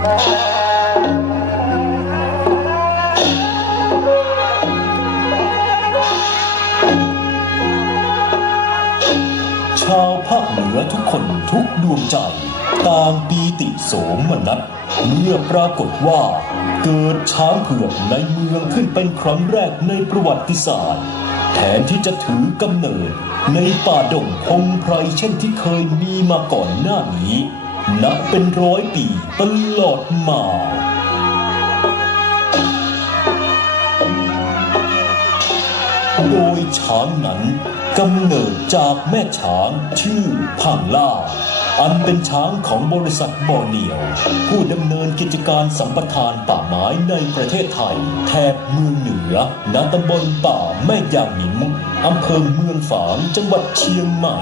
ชาวภาคเหนือทุกคนทุกดวงใจตางปีติโสมนัสเมื่อปรากฏว่า เกิดช้างเผือกในเมืองขึ้นเป็นครั้งแรกในประวัติศาสตร์ แทนที่จะถือกำเนิดในป่าดงพงไพรเช่นที่เคยมีมาก่อนหน้านี้ นับเป็นร้อยปีตลอดมาโดยช้างนั้นกำเนิดจากแม่ช้างชื่อพังล่า อันเป็นช้างของบริษัทบอเนียว ผู้ดำเนินกิจการสัมปทานป่าไม้ในประเทศไทย แถบเมืองเหนือณตำบลป่าแม่ยางหนิมอำเภอเมืองฝางจังหวัดเชียงใหม่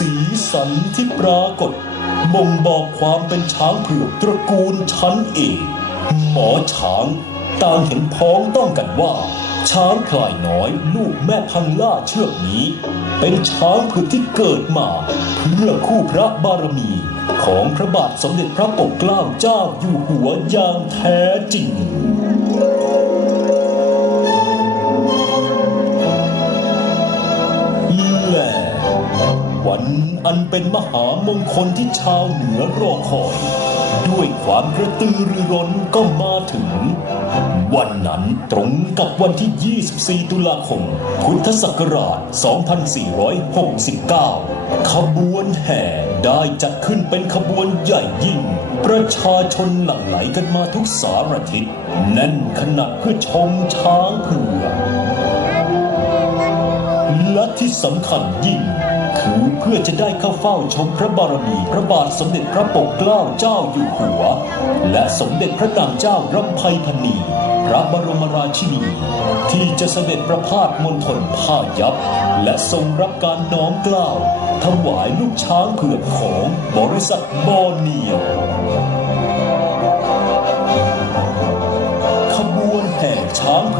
สีสันที่ปรากฏ บ่งบอกความเป็นช้างเผือกตระกูลชั้นเอกหมอช้างต่างเห็นพ้องต้องกันว่า ช้างพลายน้อยลูกแม่พังล่าเชือกนี้ เป็นช้างเผือกที่เกิดมา เพื่อคู่พระบารมีของพระบาทสมเด็จพระปกเกล้าเจ้าอยู่หัวอย่างแท้จริง อันเป็นมหามงคลที่ชาวเหนือรอคอย ด้วยความกระตือรือร้นก็มาถึง วันนั้นตรงกับวันที่ 24 ตุลาคม พุทธศักราช 2469 ขบวนแห่ได้จัดขึ้นเป็นขบวนใหญ่ยิ่ง ประชาชนหลั่งไหลกันมาทุกสารทิศแน่นขนาดเพื่อชมช้างเผือกและที่สำคัญยิ่ง คือเพื่อจะได้เข้าเฝ้าชมพระบารมีพระบาทสมเด็จพระปกเกล้าเจ้าอยู่หัว และสมเด็จพระนางเจ้ารำไพพรรณีพระบรมราชินี ที่จะเสด็จประพาสมณฑลผ้ายับ และทรงรับการน้อมเกล้าถวายลูกช้างเผือกของบริษัทบอเนียว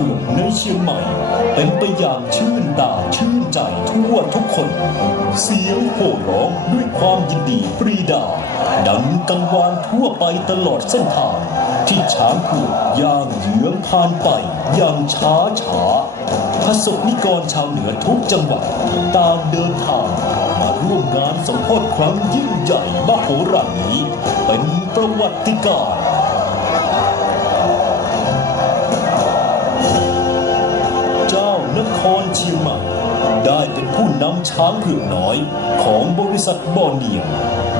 เผือกในเชียงใหม่ เป็นไปอย่างชื่นตาชื่นใจทั่วทุกคน เสียงโห่ร้องด้วยความยินดีปรีดา ดังกังวานทั่วไปตลอดเส้นทาง ที่ช้างผือกย่างเยื้องผ่านไปอย่างช้าช้าพระสงฆ์นิกรชาวเหนือทุกจังหวัดต่างเดินทางมาร่วมงานสมโภชครั้งยิ่งใหญ่มโหฬารนี้ เป็นประวัติการ ครเชียงใหม่ได้เป็นผู้นำช้างเผือกน้อยของบริษัทบอเนียว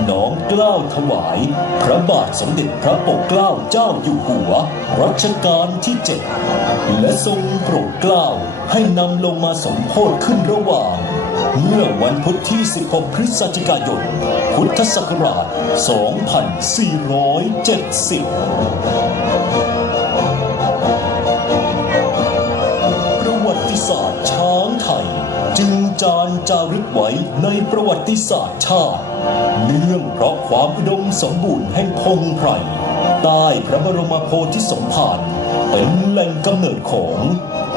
น้อมกล้าวถวาย พระบาทสมเด็จพระปกเกล้าเจ้าอยู่หัว รัชกาลที่เจ็ดและทรงโปรดเกล้าให้นำลงมาสมโพธขึ้นระหว่าง เมื่อวันพุธที่ 16 พฤศจิกายน พุทธศักราช 2470 จารย์จารึกไว้ในประวัติศาสตร์ชาติ เนื่องเพราะความอุดมสมบูรณ์แห่งพงไพรใต้พระบรมโพธิสมภารเป็นแหล่งกำเนิดของ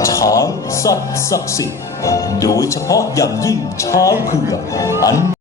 ช้างสัตว์ศักดิ์สิทธิ์โดยเฉพาะอย่างยิ่งช้างเผือกอัน